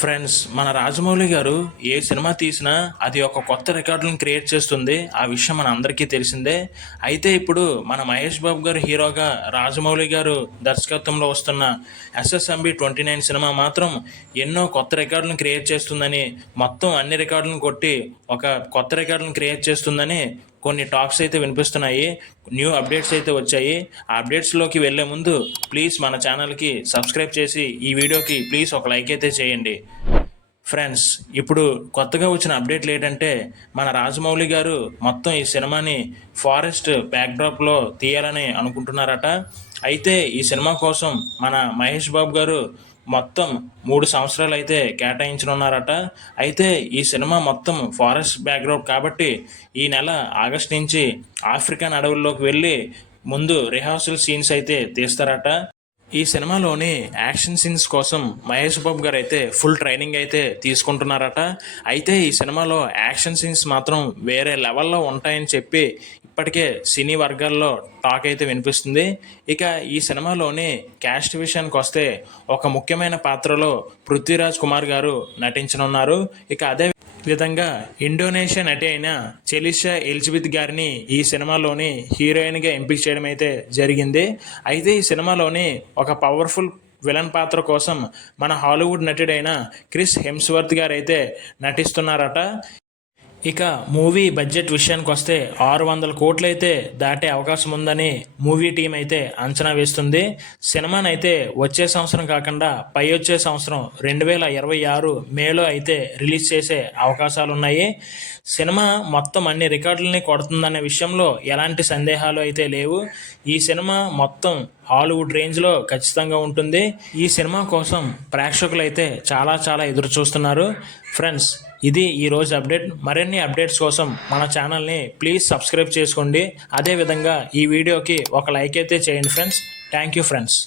Friends మన రాజమౌళి గారు ఏ cinema తీసినా అది ఒక కొత్త రికార్డులను క్రియేట్ చేస్తుంది. ఆ విషయం మన అందరికీ తెలిసిందే. అయితే ఇప్పుడు మన మహేష్ బాబు గారు హీరోగా రాజమౌళి గారు దర్శకత్వంలో వస్తున్న ఎస్ఎస్ఎంబి ట్వంటీ నైన్ సినిమా మాత్రం ఎన్నో కొత్త రికార్డులను క్రియేట్ చేస్తుందని మొత్తం అన్ని రికార్డులను కొట్టి ఒక కొత్త రికార్డులను క్రియేట్ చేస్తుందని కొన్ని టాక్స్ అయితే వినిపిస్తున్నాయి న్యూ అప్డేట్స్ అయితే వచ్చాయి. ఆ అప్డేట్స్లోకి వెళ్ళే ముందు ప్లీజ్ మన ఛానల్కి సబ్స్క్రైబ్ చేసి ఈ వీడియోకి ప్లీజ్ ఒక లైక్ అయితే చేయండి. ఫ్రెండ్స్ ఇప్పుడు కొత్తగా వచ్చిన అప్డేట్లు ఏంటంటే మన రాజమౌళి గారు మొత్తం ఈ సినిమాని ఫారెస్ట్ బ్యాక్డ్రాప్లో తీయాలని అనుకుంటున్నారట. అయితే ఈ సినిమా కోసం మన మహేష్ బాబు గారు మొత్తం మూడు సంవత్సరాలు అయితే కేటాయించనున్నారట. అయితే ఈ సినిమా మొత్తం ఫారెస్ట్ బ్యాక్గ్రౌండ్ కాబట్టి ఈ నెల ఆగస్ట్ నుంచి ఆఫ్రికన్ అడవుల్లోకి వెళ్ళి ముందు రిహార్సల్ సీన్స్ అయితే తీస్తారట. ఈ సినిమాలోని యాక్షన్ సీన్స్ కోసం మహేష్ బాబు గారు అయితే ఫుల్ ట్రైనింగ్ అయితే తీసుకుంటున్నారట. అయితే ఈ సినిమాలో యాక్షన్ సీన్స్ మాత్రం వేరే లెవెల్లో ఉంటాయని చెప్పి ఇప్పటికే సినీ వర్గాల్లో టాక్ అయితే వినిపిస్తుంది. ఇక ఈ సినిమాలోని క్యాస్ట్ విషయానికి వస్తే ఒక ముఖ్యమైన పాత్రలో పృథ్వీరాజ్ కుమార్ గారు నటించనున్నారు. ఇక అదే విధంగా ఇండోనేషియా నటి అయిన చెలిషా ఎలిజబెత్ గారిని ఈ సినిమాలోని హీరోయిన్గా ఎంపిక చేయడం అయితే జరిగింది. అయితే ఈ సినిమాలోని ఒక పవర్ఫుల్ విలన్ పాత్ర కోసం మన హాలీవుడ్ నటుడైన క్రిస్ హెమ్స్వర్త్ గారు అయితే నటిస్తున్నారట. ఇక మూవీ బడ్జెట్ విషయానికి వస్తే ఆరు వందల కోట్లు అయితే దాటే అవకాశం ఉందని మూవీ టీం అయితే అంచనా వేస్తుంది. సినిమానైతే వచ్చే సంవత్సరం కాకుండా పై వచ్చే సంవత్సరం రెండు వేల ఇరవై ఆరు మేలో అయితే రిలీజ్ చేసే అవకాశాలు ఉన్నాయి సినిమా మొత్తం అన్ని రికార్డులని కొడుతుందనే విషయంలో ఎలాంటి సందేహాలు అయితే లేవు. ఈ సినిమా మొత్తం హాలీవుడ్ రేంజ్లో ఖచ్చితంగా ఉంటుంది. ఈ సినిమా కోసం ప్రేక్షకులు అయితే చాలా చాలా ఎదురు చూస్తున్నారు ఫ్రెండ్స్ ఇది ఈరోజు అప్డేట్. మరిన్ని అప్డేట్స్ కోసం మన ఛానల్ని ప్లీజ్ సబ్స్క్రైబ్ చేసుకోండి. అదేవిధంగా ఈ వీడియోకి ఒక లైక్ అయితే చేయండి ఫ్రెండ్స్. Thank you friends.